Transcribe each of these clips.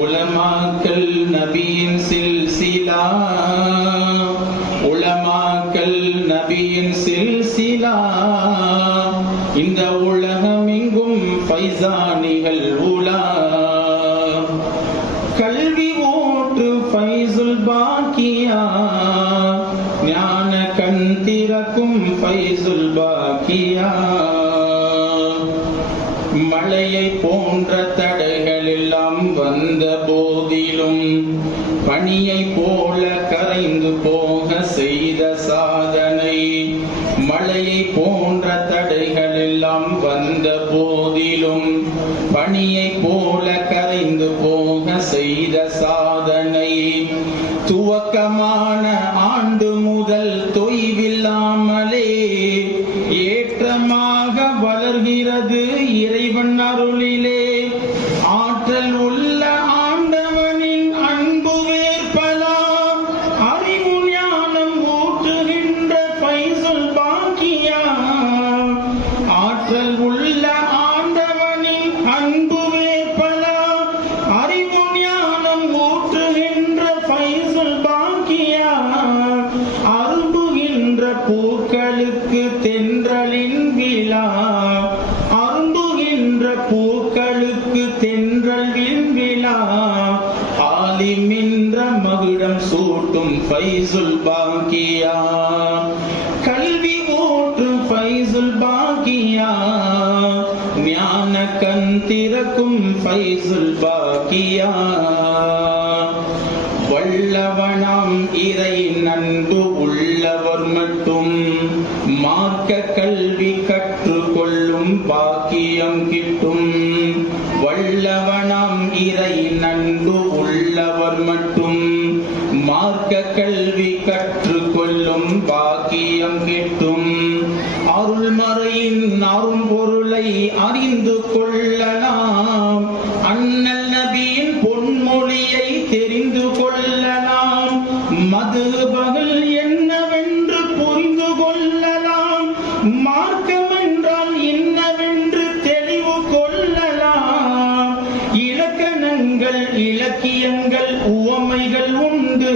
உலமாக்கள் நபியின் சில்சிலா, உலமாக்கள் நபியின் சில்சிலா, இந்த உலகமெங்கும் ஃபைசானிகள் உலா. கல்வி ஊற்று ஃபைசுல் பாக்கியா, ஞான கண் திறக்கும் ஃபைசுல் பாக்கியா. மழையை போன்ற தடைகள் எல்லாம் வந்த போதிலும் பனியை போல கரைந்து போக செய்த சாதனை. மழையை போன்ற தடைகள் எல்லாம் வந்த போதிலும் பனியை போல கரைந்து போக செய்த சாதனை. துவக்கமான ஆண்டு முதல் தொய்வில்லாமலே ஏற்றமாக வளர்கிறது இறைவன் அருளிலே. ஆற்றல் உள்ள ஆண்டவனின் அன்பு வேற்பலாம், அறிவு ஞானம் ஊற்றுகின்ற ஃபைசுல் பாக்கியா. ஆற்றல் உள்ள ஆண்டவனின் அன்பு வேற்பலாம், அறிவு ஞானம் ஊற்றுகின்ற ஃபைசுல் பாக்கியா. அரும்புகின்ற பூக்களுக்கு தென்றலின் விழா, அரும்புகின்ற பூக்களுக்கு தென்றல் விழா. ஆலிமின்ற மகுடம் சூட்டும் ஃபைசுல் பாக்கியா, கல்வி ஊற்று ஃபைசுல் பாக்கியா, ஞான கண் திறக்கும் ஃபைசுல் பாக்கியா. வல்லவனாம் இறை நன்பு உள்ளவர் மட்டும் மார்க்க கல்வி கற்றுக்கொள்ளும் பாக்கியம் கிட்டும். வல்லவனாம் இறை நன்பு உள்ளவர் மட்டும் மார்க்க கல்வி கற்றுக்கொள்ளும் பாக்கியம் கிட்டும். அருள்மறையின் அரும்பொருளை அறிந்து கொள்ளலாம், அண்ணல் நபியின் பொன்மொழியை தெரிந்து கொள்ளலாம். மதுபகல் என்னவென்று புரிந்து கொள்ளலாம், மார்க்கம் என்றால் என்னவென்று தெளிவு கொள்ளலாம். இலக்கணங்கள் இலக்கியங்கள் உவமைகள் உண்டு,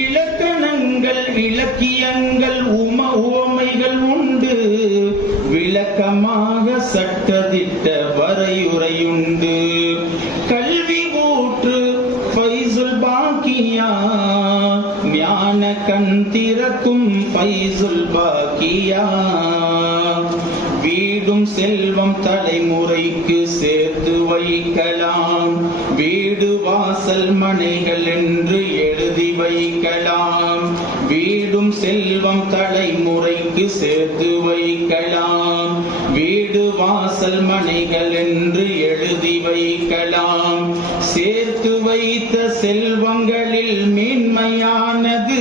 இலக்கணங்கள் இலக்கியங்கள் உவமைகள் உண்டு. விளக்கமாக சட்டதிட்ட வரையுறையுண்டு. கல்வி ஊற்று ஃபைசுல் பாக்கியா, ஞான கண் திறக்கும் ஃபைசுல் பாக்கியா. வீடும் செல்வம் தலைமுறைக்கு சேர்த்து வைக்கலாம், வீடு வாசல் மனைகள் என்று எழுதி வைக்கலாம். வீடும் செல்வம் தலைமுறைக்கு சேர்த்து வைக்கலாம், வீடு வாசல் மனைகள் என்று எழுதி வைக்கலாம். சேர்த்து வைத்த செல்வங்களில் மேன்மையானது